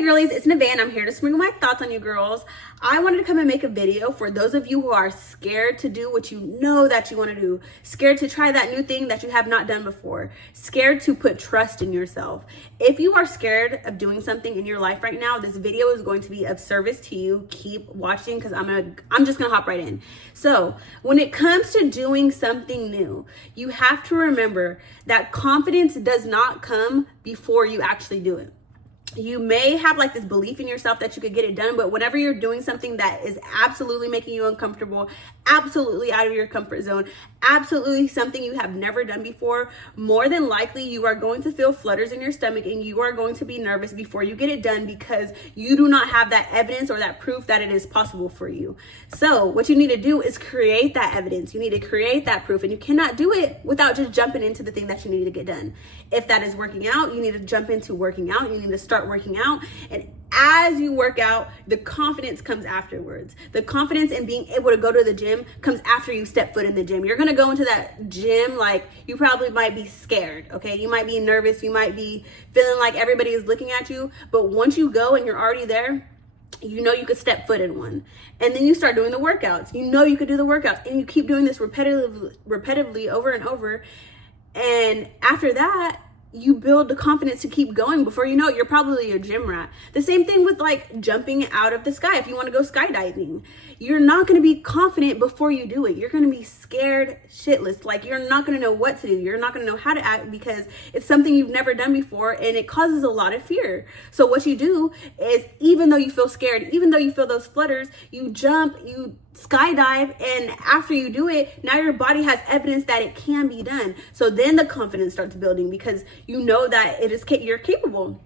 Hey girlies, it's Nevaeh and I'm here to sprinkle my thoughts on you girls. I wanted to come and make a video for those of you who are scared to do what you know that you want to do, scared to try that new thing that you have not done before, scared to put trust in yourself. If you are scared of doing something in your life right now, this video is going to be of service to you. Keep watching because I'm just gonna hop right in. So when it comes to doing something new, you have to remember that confidence does not come before you actually do it. You may have like this belief in yourself that you could get it done, but whenever you're doing something that is absolutely making you uncomfortable, absolutely out of your comfort zone, absolutely something you have never done before, more than likely you are going to feel flutters in your stomach and you are going to be nervous before you get it done because you do not have that evidence or that proof that it is possible for you. So what you need to do is create that evidence. You need to create that proof, and you cannot do it without just jumping into the thing that you need to get done. If that is working out, you need to jump into working out. You need to start working out, and as you work out, the confidence comes afterwards. The confidence in being able to go to the gym comes after you step foot in the gym. You're gonna go into that gym like you probably might be scared, okay? You might be nervous, you might be feeling like everybody is looking at you, but once you go and you're already there, you know you could step foot in one. And then you start doing the workouts. You know you could do the workouts, and you keep doing this repetitively over and over. And after that, you build the confidence to keep going. Before you know it, you're probably a gym rat. The same thing with like jumping out of the sky. If you want to go skydiving, you're not going to be confident before you do it. You're going to be scared shitless. Like you're not going to know what to do. You're not going to know how to act because it's something you've never done before and it causes a lot of fear. So what you do is, even though you feel scared, even though you feel those flutters, you jump, you skydive, and after you do it, now your body has evidence that it can be done. So then the confidence starts building because you know that you're capable.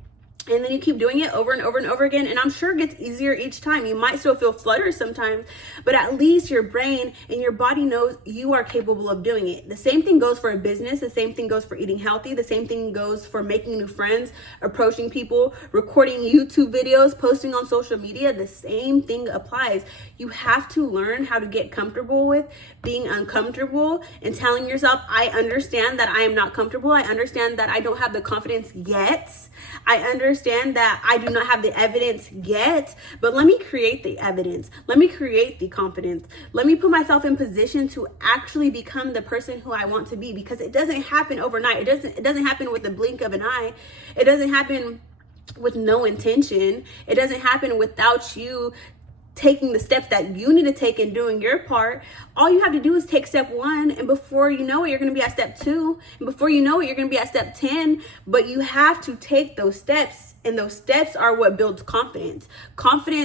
And then you keep doing it over and over and over again. And I'm sure it gets easier each time. You might still feel flutters sometimes, but at least your brain and your body knows you are capable of doing it. The same thing goes for a business. The same thing goes for eating healthy. The same thing goes for making new friends, approaching people, recording YouTube videos, posting on social media. The same thing applies. You have to learn how to get comfortable with being uncomfortable and telling yourself, I understand that I am not comfortable. I understand that I don't have the confidence yet. I understand that I do not have the evidence yet, but let me create the evidence. Let me create the confidence. Let me put myself in position to actually become the person who I want to be, because it doesn't happen overnight. It doesn't happen with the blink of an eye. It doesn't happen with no intention. It doesn't happen without you taking the steps that you need to take and doing your part. All you have to do is take step 1, and before you know it, you're going to be at step 2, and before you know it, you're going to be at step 10. But you have to take those steps, and those steps are what builds confidence.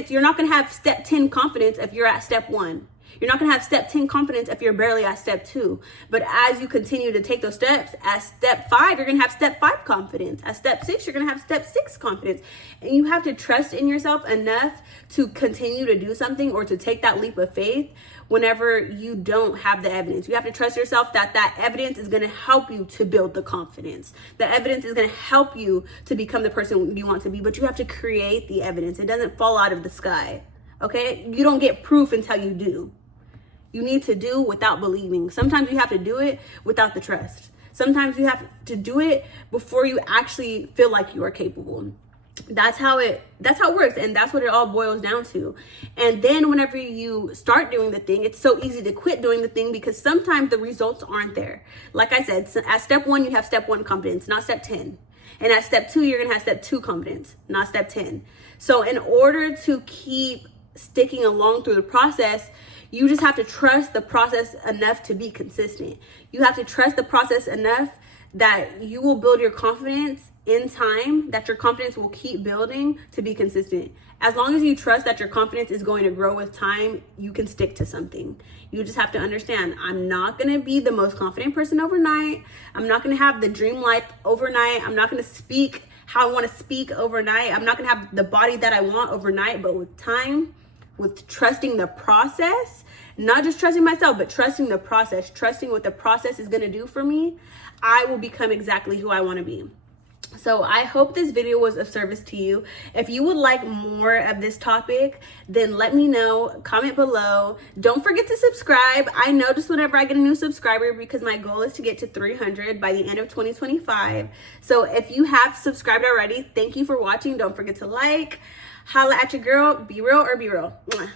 You're not going to have step 10 confidence if you're at step 1. You're not going to have step 10 confidence if you're barely at step 2. But as you continue to take those steps, at step 5, you're going to have step 5 confidence. At step 6, you're going to have step 6 confidence. And you have to trust in yourself enough to continue to do something or to take that leap of faith whenever you don't have the evidence. You have to trust yourself that that evidence is going to help you to build the confidence. The evidence is going to help you to become the person you want to be, but you have to create the evidence. It doesn't fall out of the sky, okay? You don't get proof until you do. You need to do without believing. Sometimes you have to do it without the trust. Sometimes you have to do it before you actually feel like you are capable. That's how it works, and that's what it all boils down to. And then whenever you start doing the thing, it's so easy to quit doing the thing because sometimes the results aren't there. Like I said, at step 1, you have step 1 confidence, not step 10. And at step 2, you're gonna have step 2 confidence, not step 10. So in order to keep sticking along through the process, you just have to trust the process enough to be consistent. You have to trust the process enough that you will build your confidence in time, that your confidence will keep building to be consistent. As long as you trust that your confidence is going to grow with time, you can stick to something. You just have to understand, I'm not going to be the most confident person overnight. I'm not going to have the dream life overnight. I'm not going to speak how I want to speak overnight. I'm not going to have the body that I want overnight, but with time, with trusting the process, not just trusting myself, but trusting the process, trusting what the process is going to do for me, I will become exactly who I want to be. So I hope this video was of service to you. If you would like more of this topic, then let me know, comment below. Don't forget to subscribe. I notice whenever I get a new subscriber, because my goal is to get to 300 by the end of 2025. So if you have subscribed already, thank you for watching. Don't forget to like, holla at your girl, be real or be real. Mwah.